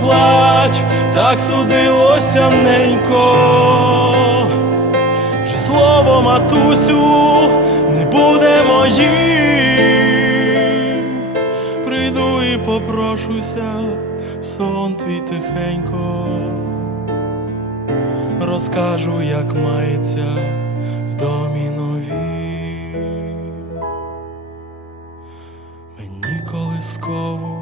Плач, так судилося ненько. Вже слово матусю не буде моїм. Прийду і попрошуся в сон твій тихенько. Розкажу, як мається в домі новім. Мені колискову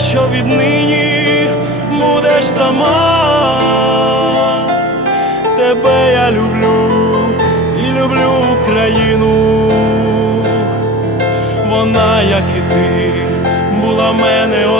що віднині будеш сама. Тебе я люблю і люблю Україну. Вона, як і ти, була мене одна.